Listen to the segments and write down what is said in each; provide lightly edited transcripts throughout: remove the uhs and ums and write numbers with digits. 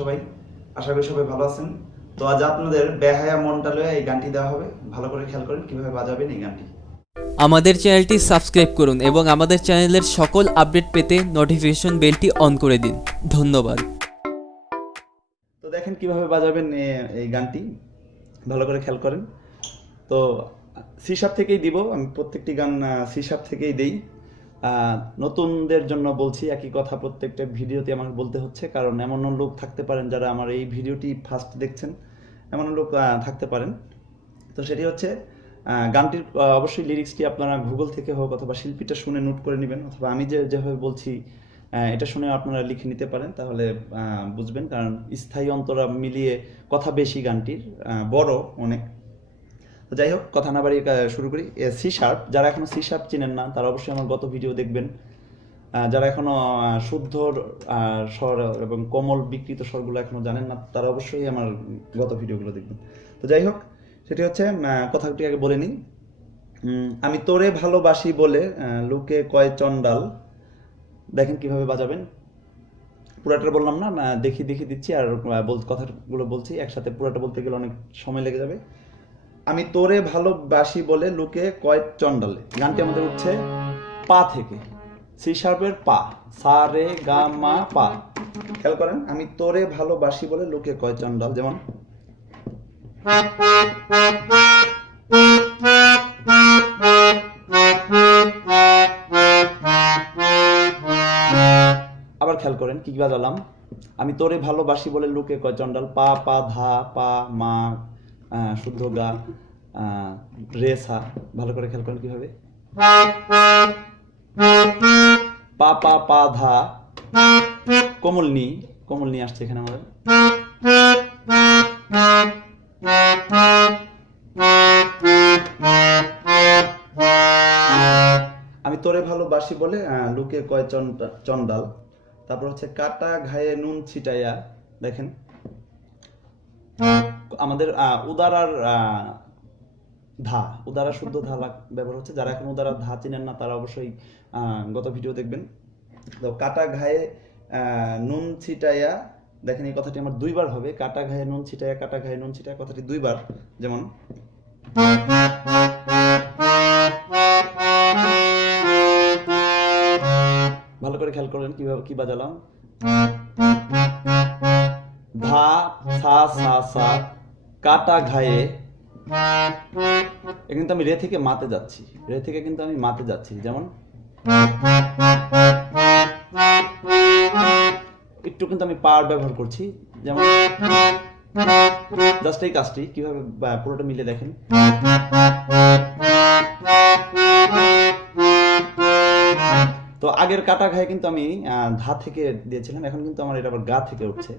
সবাই? আশা করি সবাই ভালো আছেন। তো আজ আপনাদের বেহায়া মনটা লইয়া এই গানটি দেওয়া হবে। ভালো করে খেয়াল করেন কিভাবে বাজাবেন এই গানটি। আমাদের চ্যানেলটি সাবস্ক্রাইব করুন এবং আমাদের চ্যানেলের সকল আপডেট পেতে নোটিফিকেশন বেলটি অন করে দিন। ধন্যবাদ। তো দেখেন কিভাবে বাজাবেন এই গানটি, ভালো করে খেয়াল করেন। তো সি শার্প থেকেই দিব, আমি প্রত্যেকটি গান সি শার্প থেকেই দেই। নতুনদের জন্য বলছি একই কথা প্রত্যেকটা ভিডিওতে আমাকে বলতে হচ্ছে, কারণ এমন লোক থাকতে পারেন যারা আমার এই ভিডিওটি ফার্স্ট দেখছেন, এমন লোক থাকতে পারেন। তো সেটি হচ্ছে গানটির অবশ্যই লিরিক্সটি আপনারা গুগল থেকে হোক অথবা শিল্পীটা শুনে নোট করে নেবেন, অথবা আমি যেভাবে বলছি এটা শুনে আপনারা লিখে নিতে পারেন, তাহলে বুঝবেন। কারণ স্থায়ী অন্তরা মিলিয়ে কথা বেশি, গানটির বড় অনেক। তো যাই হোক, কথা না বাড়িয়ে শুরু করি। সি শার্প, যারা এখনো সি শার্প চিনেন না তারা অবশ্যই আমার গত ভিডিও দেখবেন। যারা এখনো শুদ্ধ স্বর এবং কোমল বিকৃত স্বরগুলো এখনো জানেন না তারা অবশ্যই আমার গত ভিডিওগুলো দেখবেন। তো যাই হোক, সেটি হচ্ছে কথাটি আগে বলে নিই। আমি তোরে ভালোবাসি বলে লোকে কয় চন্ডাল। দেখেন কিভাবে বাজাবেন। পুরাটা বললাম না, দেখি দিচ্ছি আর কথাগুলো বলছি একসাথে। পুরাটা বলতে গেলে অনেক সময় লেগে যাবে। আমি তোরে ভালোবাসি বলে লোকে কয় চন্ডালে। গানটি আমাদের উঠছে পা থেকে, সি শার্পের পা, সা রে গা মা পা। খেয়াল করেন, আমি তোরে ভালোবাসি বলে লোকে কয় চন্ডাল। যেমন আবার খেয়াল করেন কি বাজালাম। আমি তোরে ভালোবাসি বলে লোকে কয় চন্ডাল, পা পা ধা পা মা শুদ্ধ গা রে সা। ভালো করে খেয়াল করেন কিভাবে। পা পা পা ধা, কোমল নি আসছে এখানে আমাদের। আমি তোরে ভালোবাসি বলে লোকে কয় চন্ডাল। তারপর হচ্ছে কাটা ঘায়ে নুন ছিটাইয়া। দেখেন আমাদের উদারার উদারা শুদ্ধ ধা ব্যবহার হচ্ছে। যারা এখন উদারা ধা চিনেন না তারা অবশ্যই গত ভিডিও দেখবেন। তো কাটা ঘায়ে নুন ছিটাইয়া, দেখেন এই কথাটি আমার দুইবার হবে। কাটা ঘায়ে নুন ছিটাইয়া, কাটা ঘায়ে নুন ছিটাইয়া, কথাটি দুইবার। যেমন ভালো করে খেয়াল করেন কিভাবে কি বাজালাম। ধা সা সা সা, কাটা ঘায়ে। কিন্তু আমি রে থেকে মাতে যাচ্ছি, রে থেকে কিন্তু আমি মাতে যাচ্ছি। যেমন একটু কিন্তু আমি পার ব্যবহার করছি। যেমন জাস্ট এই কাজটি কিভাবে পুরোটা মিলে দেখেন। তো আগের কাটা ঘায়ে কিন্তু আমি ধা থেকে দিয়েছিলাম, এখন কিন্তু আমার এটা আবার গা থেকে উঠছে।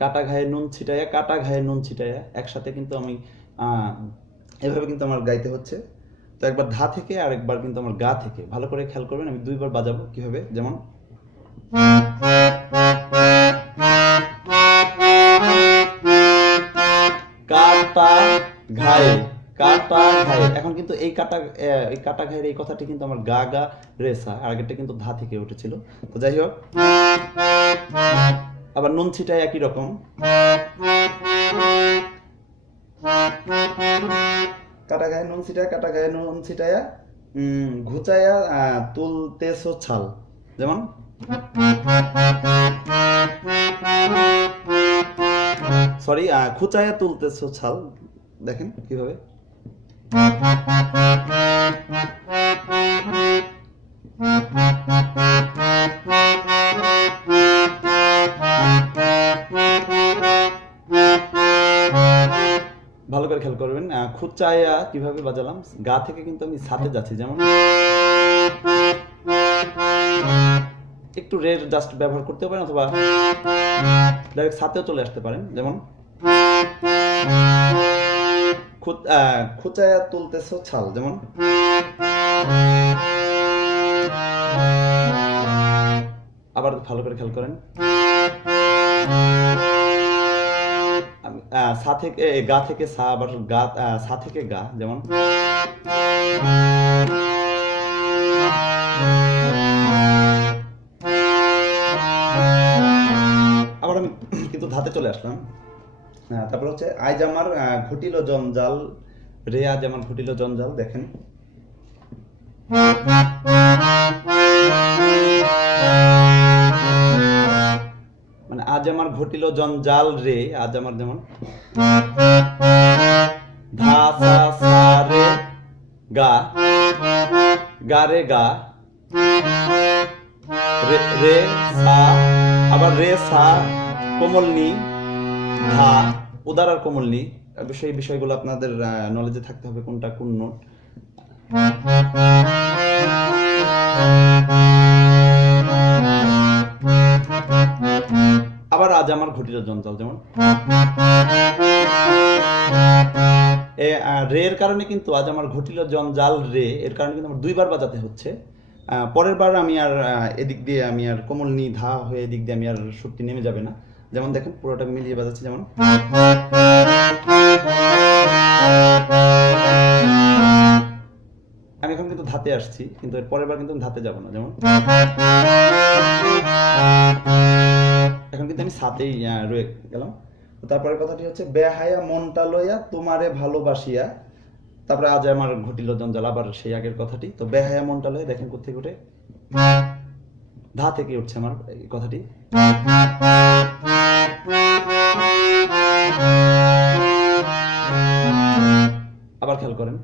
কাটা ঘায়ে নুন ছিটাইয়া, কাটা ঘায়ে নুন ছিটাইয়া, একসাথে কিন্তু আমি এভাবে কিন্তু আমার গাইতে হচ্ছে। তো একবার ধা থেকে আর একবার কিন্তু আমার গা থেকে। ভালো করে খেয়াল করবেন, আমি দুইবার বাজাবো কিভাবে। যেমন কাটা ঘায়ে, কাটা ঘায়ে। এখন কিন্তু এই কাটা ঘায়ের এই কথাটি কিন্তু আমার গা গা রেসা, আর আগেরটা কিন্তু ধা থেকে উঠেছিল। তো যাই হোক, আবার নুন ছিটায় একই রকম। কাটা গায়ে নুন ছিটায়, কাটা গায়ে নুন ছিটায়া, ঘুচায়া তুলতেছো ছাল। যেমন সরি, খুচায়া তুলতেছো ছাল। দেখেন কিভাবে। ভালো করে খেয়াল করবেন, খুচায়া কিভাবে বাজালাম। গা থেকে কিন্তু আমি সাথে যাচ্ছি। যেমন একটু রের জাস্ট ব্যবহার করতে পারেন, অথবা ডাইরেক্ট সাথেও চলে আসতে পারেন। যেমন খুচায়া তুলতেছো ছাল। যেমন আবার ভালো করে খেয়াল করেন, সা থেকে গা থেকে সা, আবার গা সা থেকে গা। যেমন আবার আমি কিন্তু ধাতে চলে আসলাম। তারপর হচ্ছে আজ আমার ঘটিল জঞ্জাল রে, আজ আমার ঘটিল জঞ্জাল। দেখেন মানে আজ আমার ঘটিল জঞ্জাল রে, আজ আমার যেমন ধা সা সা রে গা, গা রে গা, রে রে সা, আবার রে সা কোমল নি, ধা উদার আর কোমল নি। অবশ্যই এই বিষয়গুলো আপনাদের নলেজে থাকতে হবে কোনটা কোন নোট। আবার আজ আমার ঘটিল জঞ্জাল, যেমন রে এর কারণে কিন্তু আজ আমার ঘটিল জঞ্জাল রে এর কারণে কিন্তু আমার দুইবার বাজাতে হচ্ছে। পরের বার আমি আর এদিক দিয়ে আমি আর কোমল নি ধা হয়ে এদিক দিয়ে আমি আর সুরটি নেমে যাবে না। যেমন দেখেন পুরোটা মিলিয়ে বাজাচ্ছি, যেমন আমি এখন কিন্তু ধাতে আসছি, কিন্তু এর পরের বার কিন্তু ধাতে যাব না। যেমন এখন কিন্তু আমি সাতেই রয়ে গেলাম। তারপরের কথাটি হচ্ছে বেহায়া মনটা লইয়া তোমারে ভালোবাসিয়া, তারপরে আজ আমার ঘটিল জঞ্জাল, আবার সেই আগের কথাটি। তো বেহায়া মনটা লইয়া দেখেন কোথেকে উঠে, ধা থেকে উঠছে আমার এই কথাটি। আবার খেয়াল করেন,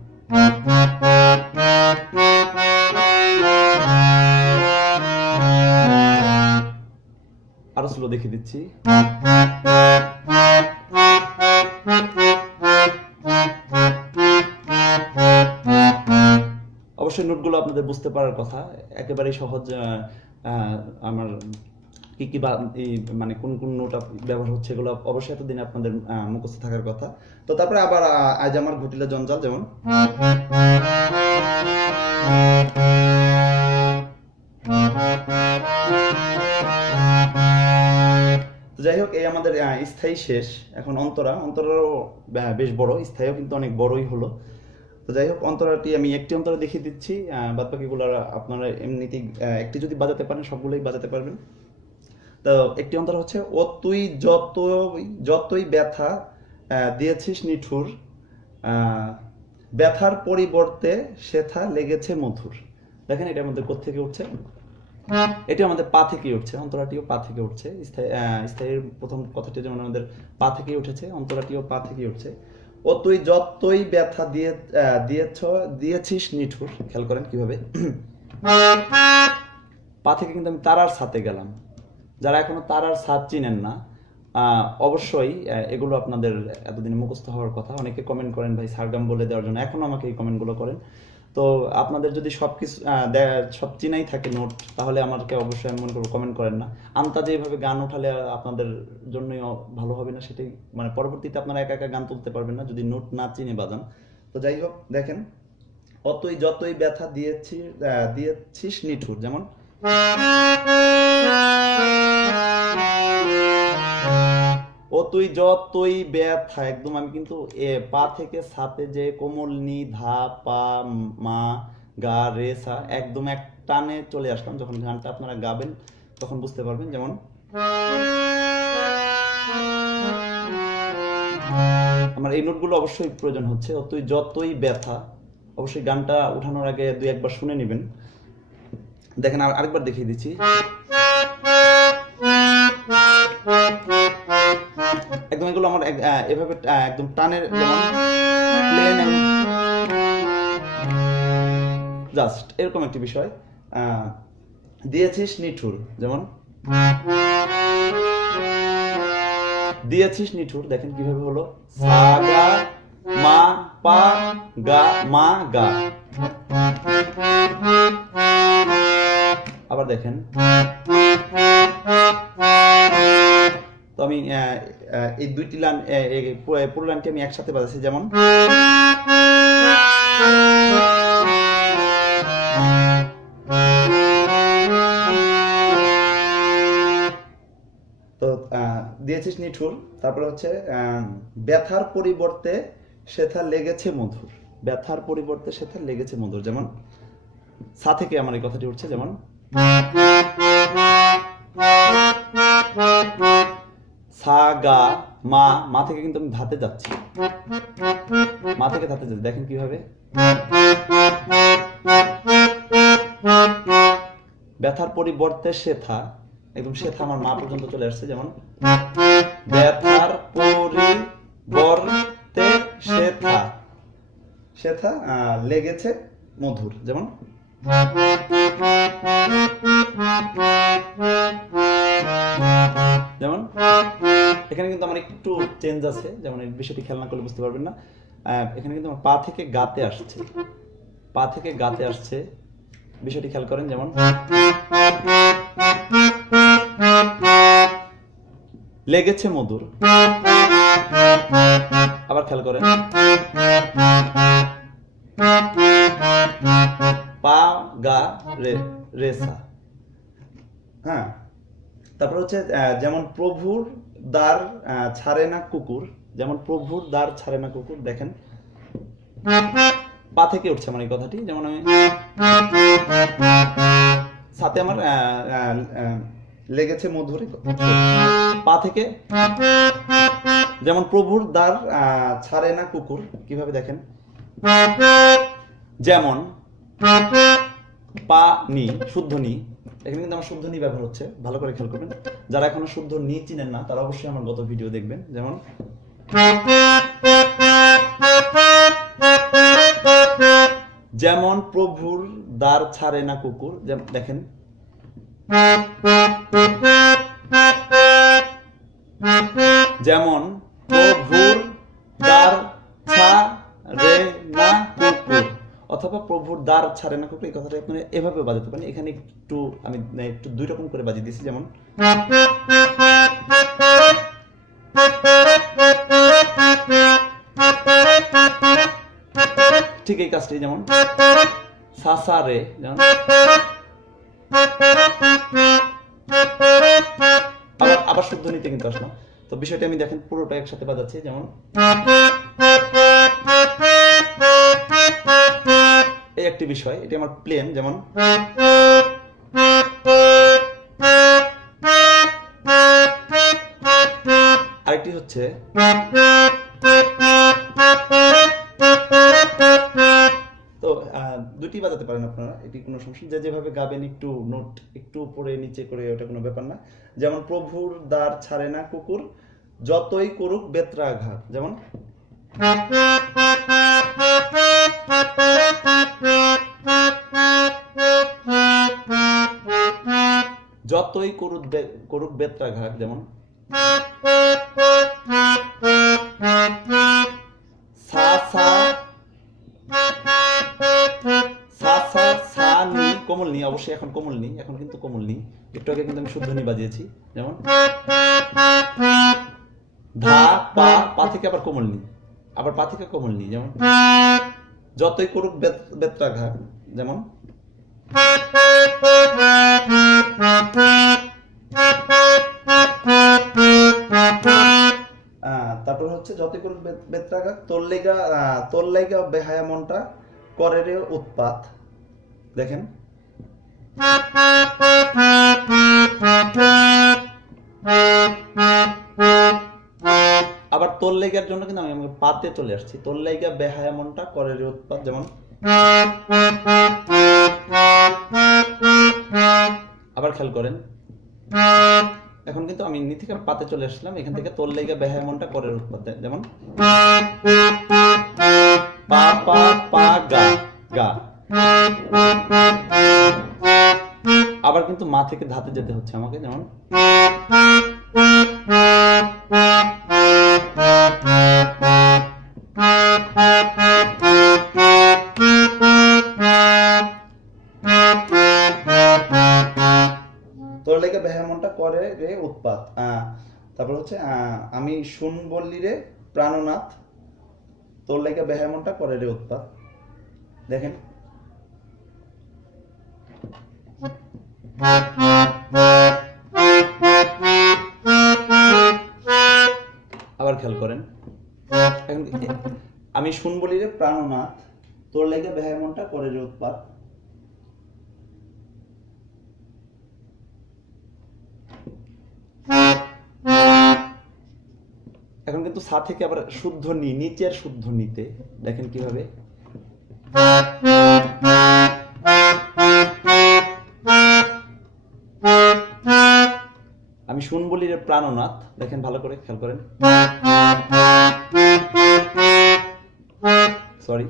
আরো স্লো দেখিয়ে দিচ্ছি। অবশ্যই নোটগুলো আপনাদের বুঝতে পারার কথা, একেবারেই সহজ। আমার কি কি মানে কোন কোন নোট ব্যবহার হচ্ছে এগুলো অবশ্যই এতদিন আপনাদের মুখস্থ থাকার কথা। তো তারপরে আবার আজ আমার ঘটিল জঞ্জাল, যেমন যাই হোক, এই আমাদের স্থায়ী শেষ। এখন অন্তরা, অন্তরারও বেশ বড়, স্থায়ীও কিন্তু অনেক বড়ই হলো। তো যাই হোক, অন্তরাটি আমি একটি অন্তরা দেখিয়ে দিচ্ছি, বাদ বাকিগুলো আপনারা এমনিতেই একটি যদি বাজাতে পারেন সবগুলোই বাজাতে পারবেন। তো একটি অন্তরা হচ্ছে ও তুই যতই ব্যথা দিয়েছিস নিঠুর, ব্যথার পরিবর্তে সেথা লেগেছে মধুর। দেখেন এটার মধ্যে কোত্থেকে উঠছে, এটি আমাদের পা থেকে উঠছে, অন্তরাটিও পা থেকে উঠছে। স্থায়ীর প্রথম কথাটি যেমন আমাদের পা থেকে উঠেছে, অন্তরাটিও পা থেকে উঠছে। ও তুই যতই ব্যথা দিয়েছিস নিঠুর। খেয়াল করেন কিভাবে পা থেকে কিন্তু আমি তারার সাথে গেলাম। যারা এখনো তারার সাথ চিনেন না, অবশ্যই এগুলো আপনাদের এতদিন মুখস্থ হওয়ার কথা। অনেকে কমেন্ট করেন ভাই সারগাম বলে দেওয়ার জন্য, এখনো আমাকে এই কমেন্টগুলো করেন। তো আপনাদের যদি সবকিছু সব চিনাই থাকে নোট, তাহলে আমাকে অবশ্যই আমি মনে করবো কমেন্ট করেন না। আন্তাজে এইভাবে গান উঠালে আপনাদের জন্যই ভালো হবে না, সেটাই মানে পরবর্তীতে আপনারা একা একা গান তুলতে পারবেন না যদি নোট না চিনে বাজান। তো যাই হোক, দেখেন যতই ব্যথা দিয়েছিস নিঠুর, যেমন ও তুই যতই ব্যথা, একদম আমি কিন্তু পা থেকে সাথে যে কোমল নি ধা পা মা গা রে সা একদম এক টানে চলে আসলাম। যখন গানটা আপনারা গাবেন তখন বুঝতে পারবেন। যেমন আমার এই নোটগুলো অবশ্যই প্রয়োজন হচ্ছে। ও তুই যতই ব্যথা, অবশ্যই গানটা উঠানোর আগে দুই একবার শুনে নেবেন। দেখেন আরেকবার দেখিয়ে দিচ্ছি। একদম এগুলো আমার এভাবে একদম টানের, যেমন প্লেন জাস্ট এরকম একটি বিষয়। দিয়েছিস নিঠুর, যেমন দিয়েছিস নিঠুর, দেখেন কিভাবে হলো, সা গা মা পা গা মা গা। আবার দেখেন, তো আমি এই দুইটি লাইন, পুরো লাইনটি আমি একসাথে বাজাচ্ছি। যেমন তো দিয়েছিস নিঠুর, তারপরে হচ্ছে ব্যথার পরিবর্তে সেথা লেগেছে মধুর, ব্যথার পরিবর্তে সেথা লেগেছে মধুর। যেমন সা থেকে আমার এই কথাটি উঠছে, যেমন সা গা মা, মা থেকে কিন্তু আমি ধাতে যাচ্ছি, মা থেকে ধাতে যাচ্ছি, দেখেন কিভাবে ব্যথার পরিবর্তে শেথা, একদম শেথা আমার মা পর্যন্ত চলে আসছে, যেমন ব্যথার পরিবর্তে শেথা, শেথা লেগেছে মধুর, যেমন যেমন এখানে কিন্তু আমার একটু চেঞ্জ আছে, যেমন এই বিষয়টি খেয়াল না করলে বুঝতে পারবেন না। এখানে কিন্তু আমার পা থেকে গাতে আসছে, পা থেকে গাতে আসছে, বিষয়টি খেয়াল করেন, যেমন লেগেছে মধুর। আবার খেয়াল করেন পা গা রে রেসা। হ্যাঁ, তারপর হচ্ছে যেমন প্রভুর দ্বার ছাড়ে না কুকুর, যেমন প্রভুর দ্বার ছাড়ে না কুকুর, দেখেন পা থেকে উঠছে আমার এই কথাটি, যেমন আমি সাথে আমার লেগেছে মধুর, পা থেকে, যেমন প্রভুর দ্বার ছাড়ে না কুকুর, কিভাবে দেখেন, যেমন পা নি, শুদ্ধ নি, এখানে কিন্তু আমার শুদ্ধ নি ব্যবহার হচ্ছে, ভালো করে খেয়াল করবেন, যারা এখনো শুদ্ধ নি চিনেন না তারা অবশ্যই আমার গত ভিডিও দেখবেন, যেমন যেমন প্রভুর দ্বার ছাড়ে না কুকুর, দেখেন যেমন প্রভুর দ্বার ছাড়ে না কুকুর, অথবা প্রভুর দ্বার ছাড়ে না কুকুর, এই কথাটা আপনি এভাবে বাজাতে পারেন। এখানে একটু আমি একটু দুই রকম করে বাজিয়ে দিয়েছি, যেমন ঠিক এই কাজটি, যেমন সাসারে, যেমন আবার শুদ্ধ নিতে কিন্তু আসলাম। তো বিষয়টা আমি দেখেন পুরোটা একসাথে বাজাচ্ছি, যেমন এই একটি বিষয়, এটি আমার প্লেন, যেমন আরেকটি হচ্ছে তো দুটি বাজাতে পারেন আপনারা, এটি কোনো সমস্যা, যে যেভাবে গাবেন একটু নোট একটু উপরে নিচে করে, ওটা কোনো ব্যাপার না। যেমন প্রভুর দ্বার ছাড়ে না কুকুর, যতই করুক বেত্রাঘাত, যেমন যতই করুক বেত্রাঘাত, যেমন সা সা সা সা সা নি, কোমল নি, অবশ্যই এখন কোমল নি, এখন কিন্তু কোমল নি, একটু আগে কিন্তু আমি শুদ্ধ নি বাজিয়েছি, যেমন ধা পা, পা থেকে আবার কোমল নি, আবার পা থেকে কোমল নি, যেমন যতই করুক বেত্রাঘাত, যেমন তারপর হচ্ছে যতই করুক বেত্রাঘাত, তোর লেগা বেহায়া মনটা করে রে উৎপাত, দেখেন আবার তোর লেগার জন্য কিন্তু আমি পাতে চলে আসছি, তোর লেগা বেহায়া মনটা করে রে উৎপাত, যেমন আবার খেয়াল করেন, এখন কিন্তু আমি নি থেকে পাতে চলে আসলাম, এখান থেকে তোর লেগা বেহায়া মনটা করে রে উৎপাত, যেমন পা পা পা গা গা, আবার কিন্তু মা থেকে ধাতে যেতে হচ্ছে আমাকে, যেমন তোর লেগে বেহায়া মনটা করে রে উৎপাত। তারপর হচ্ছে আমি শুন বললি রে প্রাণনাথ, তোর লেগে বেহায়া মনটা করে রে উৎপাত, দেখেন আবার খেয়াল করেন, আমি শুন বলি রে প্রাণনাথ, তোর লেগে বেহায়া মনটা করে রে উৎপাত, এখন কিন্তু সা থেকে আবার শুদ্ধ নি, নিচের শুদ্ধ নিতে দেখেন কিভাবে। আমি শুন বলি রে প্রাণনাথ, দেখেন ভালো করে খেয়াল করেন। সরি,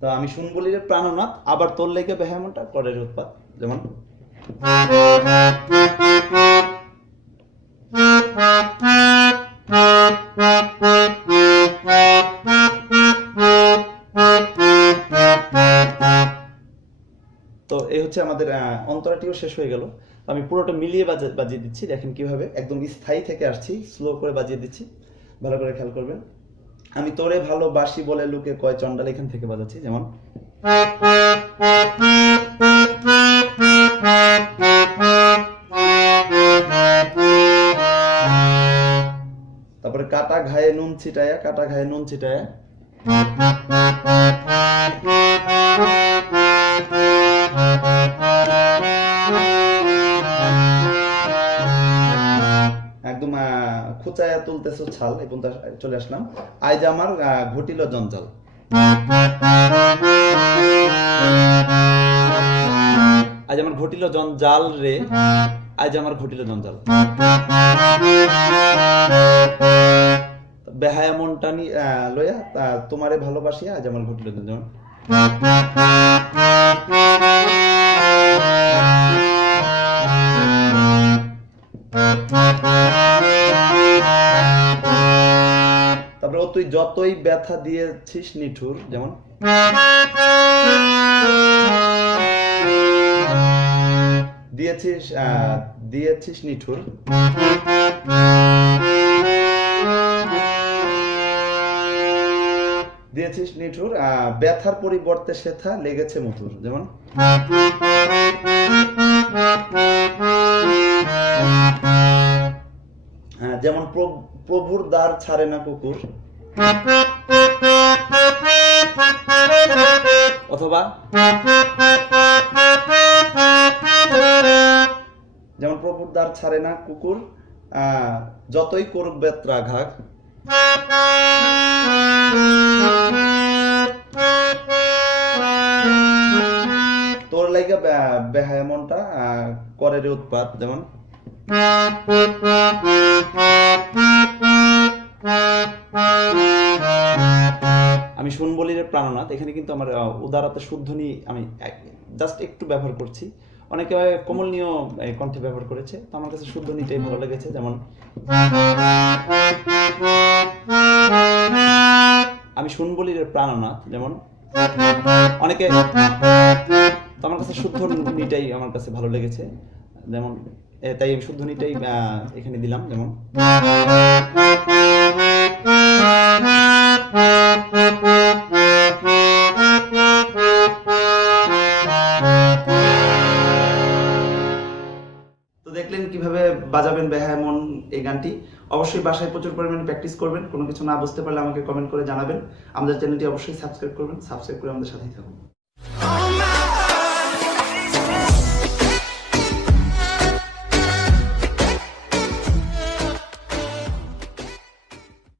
তো আমি শুন বলি রে প্রাণনাথ, আবার তোর লেগে বেহায়া মনটা করে রে উৎপাত, যেমন তো এই হচ্ছে আমাদের অন্তরাটিও শেষ হয়ে গেল। আমি পুরোটা মিলিয়ে বাজিয়ে দিচ্ছি, দেখেন কিভাবে একদম স্থায়ী থেকে আসছি, স্লো করে বাজিয়ে দিচ্ছি, ভালো করে খেয়াল করবেন। আমি তোরে ভালোবাসি বলে লুকে কয় চন্ডাল, এখান থেকে বাজাচ্ছি, যেমন তারপরে কাটা ঘায়ে নুন ছিটায়া, কাটা ঘায়ে নুন ছিটায়া, একদম খুচায়া তুলতেছো ছাল, এবং চলে আসলাম। আজ আমার ঘটিল জঞ্জাল, আজ আমার ঘটিল জঞ্জাল রে, আজ আমার ঘটিল জঞ্জাল। বেহায়া মনটা লইয়া তোমারে ভালোবাসিয়া আজ আমার ঘটিল জঞ্জাল। তারপরে তুই যতই ব্যথা দিয়েছিস নিঠুর, যেমন দিয়েছিস নিঠুর, দিয়েছিস নিঠুর, ব্যথার পরিবর্তে সেথা লেগেছে মধুর, যেমন যেমন প্রভুর দ্বার ছাড়ে না কুকুর, অথবা যেমন প্রভুর দ্বার ছাড়ে না কুকুর, যতই করুক বেত্রাঘাত, তোর লাইগা বেহায়া মনটা করে রে উৎপাত, যেমন আমি শুন বলি রে প্রাণনাথ, এখানে কিন্তু আমার উদারতা শুদ্ধনি আমি জাস্ট একটু ব্যবহার করছি। অনেকে কোমলনীয় কণ্ঠে ব্যবহার করেছে, তো আমার কাছে শুদ্ধনিটাই ভালো লেগেছে, যেমন আমি শুন বলি রে প্রাণনাথ, যেমন অনেকে, তো আমার কাছে শুদ্ধনিটাই আমার কাছে ভালো লেগেছে, যেমন তাই আমি শুদ্ধনিটাই এখানে দিলাম, যেমন তো দেখলেন কিভাবে বাজাবেন বেহায়া মন এই গানটি। অবশ্যই বাসায় প্রচুর পরিমাণে প্র্যাকটিস করবেন, কোনো কিছু না বুঝতে পারলে আমাকে কমেন্ট করে জানাবেন। আমাদের চ্যানেলটি অবশ্যই সাবস্ক্রাইব করবেন, সাবস্ক্রাইব করে আমাদের সাথেই থাকুন।